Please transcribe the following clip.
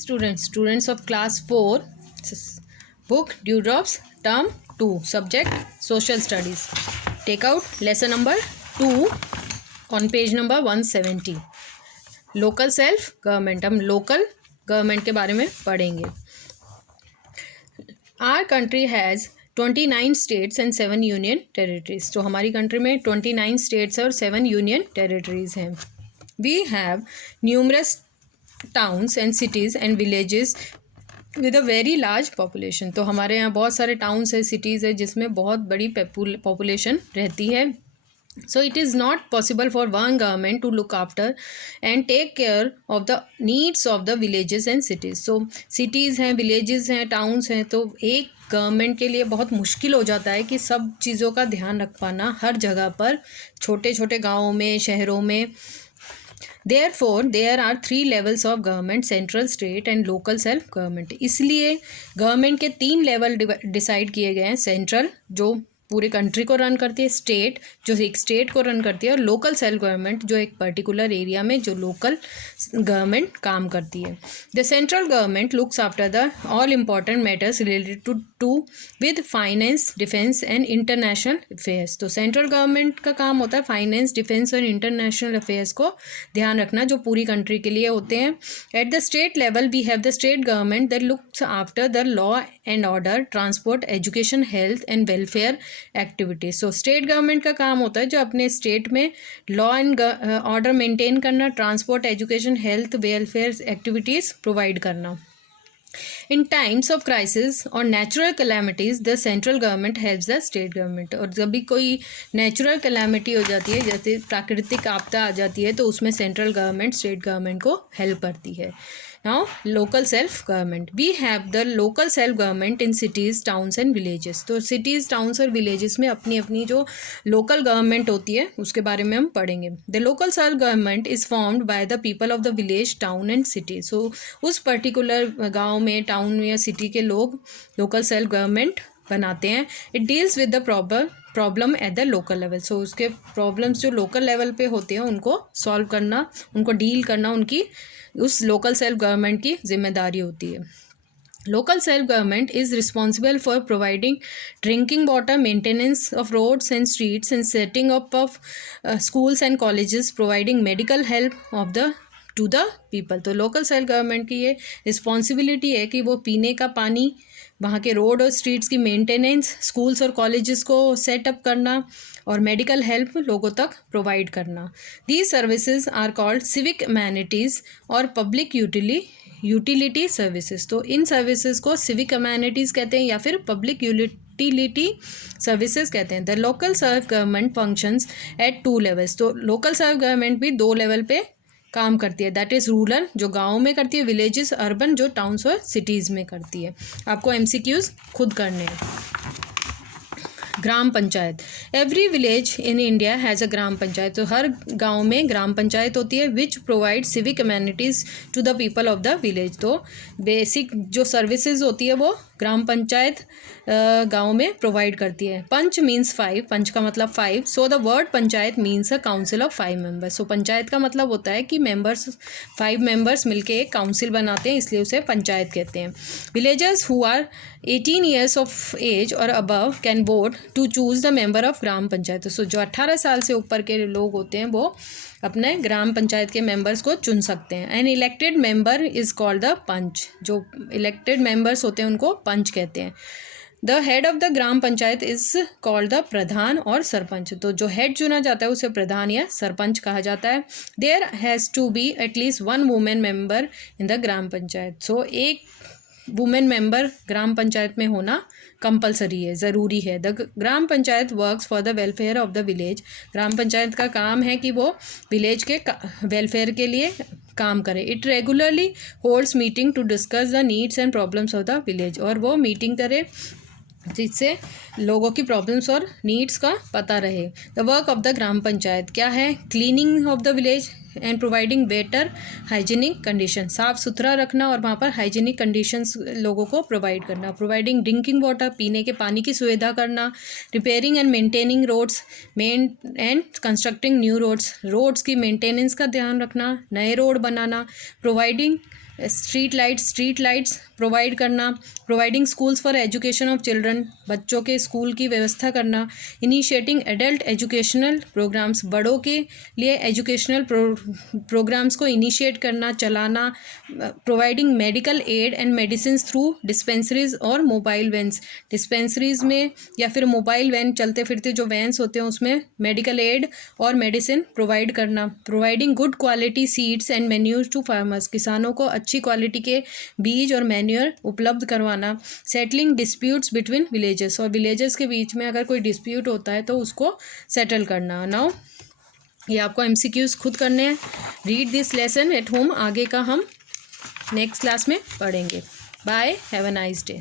Students of class 4, book Dewdrops, term 2, subject social studies. Take out lesson number 2 on page number 170. Local self government, हम local government के बारे में पढ़ेंगे. Our country has 29 states and 7 union territories. तो हमारी country में 29 states और 7 union territories हैं. We have numerous towns and cities and villages with a very large population. तो हमारे यहाँ बहुत सारे टाउन्स है, सिटीज़ है जिसमें बहुत बड़ी पॉपुलेशन रहती है. So it is not possible for one government to look after and take care of the needs of the villages and cities. So cities हैं, villages हैं, towns हैं, तो एक गवर्नमेंट के लिए बहुत मुश्किल हो जाता है कि सब चीज़ों का ध्यान रख पाना हर जगह पर, छोटे छोटे गाँवों में, शहरों में. Therefore there are 3 levels of government: central, state and local self government. इसलिए गवर्नमेंट के 3 लेवल डिसाइड किए गए हैं. सेंट्रल जो पूरे कंट्री को रन करती है, स्टेट जो एक स्टेट को रन करती है, और लोकल सेल्फ गवर्नमेंट जो एक पर्टिकुलर एरिया में जो लोकल गवर्नमेंट काम करती है. The central government looks after the all important matters related to with finance, defence and international affairs. तो सेंट्रल गवर्नमेंट का काम होता है फाइनेंस, डिफेंस और इंटरनेशनल अफेयर्स को ध्यान रखना, जो पूरी कंट्री के लिए होते हैं. At the state level we have the state government that looks after the law and order, transport, education, health and welfare activities. So state government का काम होता है जो अपने स्टेट में लॉ एंड ऑर्डर मेंटेन करना, transport, education, health, welfare activities provide करना. In times of crisis और natural calamities the central government helps the state government. और जब भी कोई नेचुरल कैलामिटी हो जाती है, जैसे प्राकृतिक आपदा आ जाती है, तो उसमें सेंट्रल गवर्नमेंट स्टेट गवर्नमेंट को हेल्प करती है. Now local self government, we have the local self government in cities, towns and villages. तो cities, towns और villages में अपनी अपनी जो local government होती है उसके बारे में हम पढ़ेंगे. The local self government is formed by the people of the village, town and city. So उस particular गाँव में, टाउन या सिटी के लोग local self government बनाते हैं. It deals with the problem at the local level. So उसके problems जो लोकल लेवल पे होते हैं उनको सॉल्व करना, उनको डील करना उनकी उस लोकल सेल्फ गवर्नमेंट की जिम्मेदारी होती है. Local self government is responsible for providing drinking water, maintenance of roads and streets and setting up of schools and colleges, providing medical help of the to the people. तो local self government की ये responsibility है कि वो पीने का पानी, वहाँ के रोड और स्ट्रीट्स की मेंटेनेंस, स्कूल्स और कॉलेजेस को सेटअप करना और मेडिकल हेल्प लोगों तक प्रोवाइड करना. These services are called civic amenities और पब्लिक यूटिलिटी सर्विसेज. तो इन सर्विसेज को सिविक अमेनिटीज़ कहते हैं या फिर पब्लिक यूटिलिटी सर्विसेज कहते हैं. The local self government functions at 2 levels. तो लोकल सेल्फ गवर्नमेंट भी 2 लेवल पे काम करती है. दैट इज़ रूरल जो गाँव में करती है, विलेजेस अर्बन जो टाउन्स और सिटीज़ में करती है. आपको MCQs खुद करने हैं. Gram panchayat. Every village in India has a gram panchayat. तो हर गांव में ग्राम पंचायत होती है which provide civic amenities to the people of the village. तो बेसिक जो सर्विसेज होती है वो ग्राम पंचायत गांव में प्रोवाइड करती है. पंच मीन्स 5, पंच का मतलब 5. So the word panchayat means a council of 5 members. So panchayat का मतलब होता है कि 5 मेंबर्स मिलके एक काउंसिल बनाते हैं, इसलिए उसे पंचायत कहते हैं. Villagers who are 18 years of age और above can vote to choose the member of gram panchayat. So जो 18 साल से ऊपर के लोग होते हैं वो अपने ग्राम पंचायत के मेंबर्स को चुन सकते हैं. An elected member is called the panch. जो इलेक्टेड मेंबर्स होते हैं उनको पंच कहते हैं. The head of the gram panchayat is called the pradhan और सरपंच. तो जो हेड चुना जाता है उसे प्रधान या सरपंच कहा जाता है. There has to be at least 1 women member in the gram panchayat. So एक वुमेन मेंबर ग्राम पंचायत में होना कंपलसरी है, ज़रूरी है. The gram panchayat works for the welfare of the village. Gram panchayat का काम है कि वो विलेज के वेलफेयर के लिए काम करे. It regularly holds meeting to discuss the needs and problems of the village. और वो मीटिंग करे जिससे लोगों की प्रॉब्लम्स और नीड्स का पता रहे. The work of the gram panchayat क्या है? Cleaning of the village and providing better hygienic condition. साफ़ सुथरा रखना और वहाँ पर हाइजीनिक कंडीशंस लोगों को प्रोवाइड करना. प्रोवाइडिंग ड्रिंकिंग वाटर, पीने के पानी की सुविधा करना. Repairing and maintaining roads and constructing new roads. Roads की मेंटेनेंस का ध्यान रखना, नए रोड बनाना. प्रोवाइडिंग स्ट्रीट लाइट्स प्रोवाइड करना, providing schools for education of children, बच्चों के स्कूल की व्यवस्था करना, इनिशिएटिंग एडल्ट एजुकेशनल प्रोग्राम्स, बड़ों के लिए एजुकेशनल प्रोग्राम्स को इनिशिएट करना, चलाना, providing medical aid and medicine through dispensaries और मोबाइल वैन्स, डिस्पेंसरीज में या फिर मोबाइल वैन, चलते फिरते जो वैन्स होते हैं उसमें मेडिकल एड और मेडिसिन प्रोवाइड करना, providing good quality seeds and manure to farmers, किसानों को अच्छी क्वालिटी के बीज और मैन्यूर उपलब्ध करवाना, सेटलिंग डिस्प्यूट्स बिटवीन विलेजेस, और विलेजेस के बीच में अगर कोई डिस्प्यूट होता है तो उसको सेटल करना। नाउ ये आपको एमसीक्यूज खुद करने हैं। Read this lesson at home, आगे का हम नेक्स्ट क्लास में पढ़ेंगे। Bye, have a nice day.